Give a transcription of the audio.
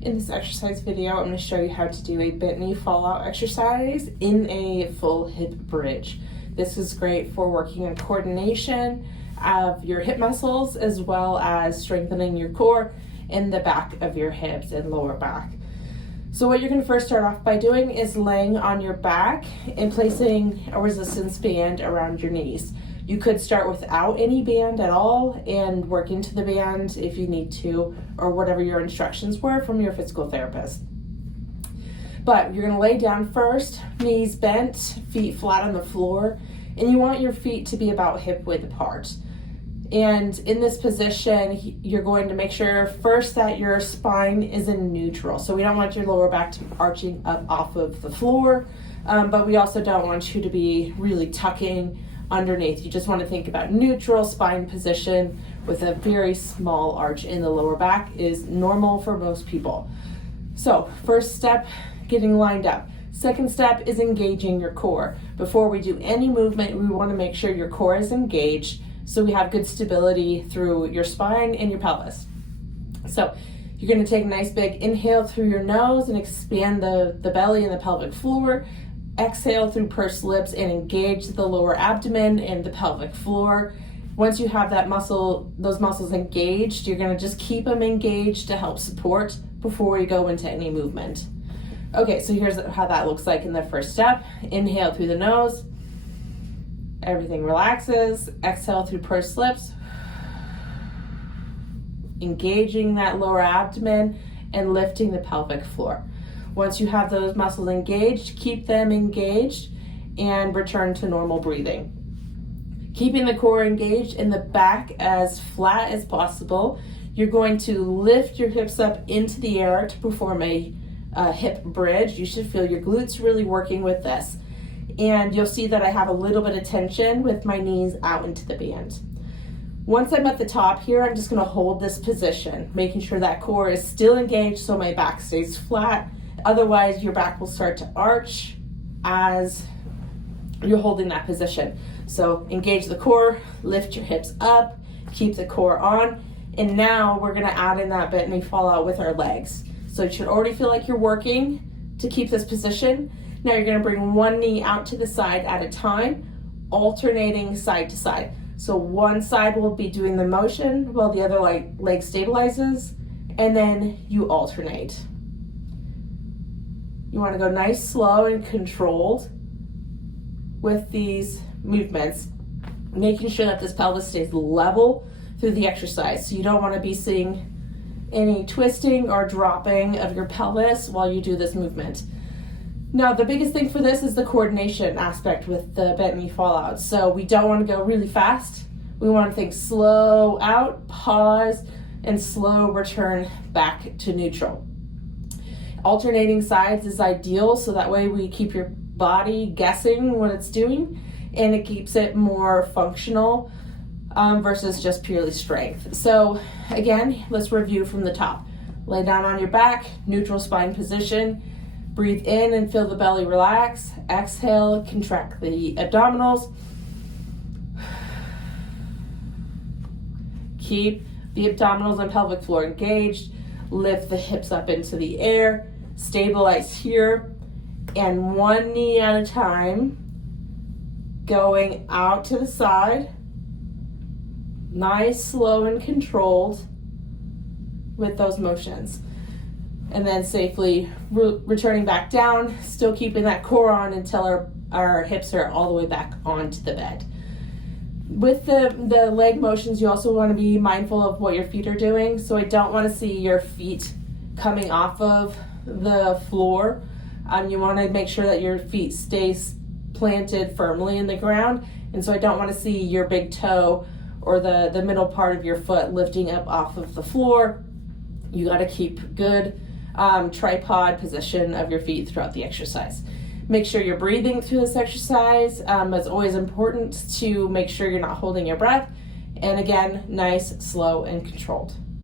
In this exercise video, I'm going to show you how to do a bent knee fallout exercise in a full hip bridge. This is great for working on coordination of your hip muscles as well as strengthening your core in the back of your hips and lower back. So what you're going to first start off by doing is laying on your back and placing a resistance band around your knees. You could start without any band at all and work into the band if you need to, or whatever your instructions were from your physical therapist. But you're going to lay down first, knees bent, feet flat on the floor, and you want your feet to be about hip width apart. And in this position, you're going to make sure first that your spine is in neutral. So we don't want your lower back to be arching up off of the floor, but we also don't want you to be really tucking underneath. You just want to think about neutral spine position with a very small arch in the lower back is normal for most people. So first step, getting lined up. Second step is engaging your core. Before we do any movement, we want to make sure your core is engaged so we have good stability through your spine and your pelvis. So you're going to take a nice big inhale through your nose and expand the belly and the pelvic floor. Exhale through pursed lips and engage the lower abdomen and the pelvic floor. Once you have those muscles engaged, you're going to just keep them engaged to help support before you go into any movement. Okay, so here's how that looks like in the first step. Inhale through the nose. Everything relaxes. Exhale through pursed lips. Engaging that lower abdomen and lifting the pelvic floor. Once you have those muscles engaged, keep them engaged and return to normal breathing. Keeping the core engaged in the back as flat as possible, you're going to lift your hips up into the air to perform a hip bridge. You should feel your glutes really working with this. And you'll see that I have a little bit of tension with my knees out into the band. Once I'm at the top here, I'm just going to hold this position, making sure that core is still engaged so my back stays flat. Otherwise, your back will start to arch as you're holding that position. So engage the core, lift your hips up, keep the core on, and now we're gonna add in that bent knee fallout with our legs. So you should already feel like you're working to keep this position. Now you're gonna bring one knee out to the side at a time, alternating side to side. So one side will be doing the motion while the other leg stabilizes, and then you alternate. You want to go nice, slow, and controlled with these movements, making sure that this pelvis stays level through the exercise. So you don't want to be seeing any twisting or dropping of your pelvis while you do this movement. Now, the biggest thing for this is the coordination aspect with the bent knee fallout. So we don't want to go really fast. We want to think slow out, pause, and slow return back to neutral. Alternating sides is ideal, so that way we keep your body guessing what it's doing and it keeps it more functional versus just purely strength. So again, let's review from the top. Lay down on your back, neutral spine position. Breathe in and feel the belly relax. Exhale, contract the abdominals. Keep the abdominals and pelvic floor engaged. Lift the hips up into the air, stabilize here, and one knee at a time, going out to the side, nice, slow, and controlled with those motions. And then safely returning back down, still keeping that core on until our hips are all the way back onto the bed. With the leg motions, you also want to be mindful of what your feet are doing. So I don't want to see your feet coming off of the floor. You want to make sure that your feet stay planted firmly in the ground. And so I don't want to see your big toe or the middle part of your foot lifting up off of the floor. You got to keep good tripod position of your feet throughout the exercise. Make sure you're breathing through this exercise. It's always important to make sure you're not holding your breath. And again, nice, slow, and controlled.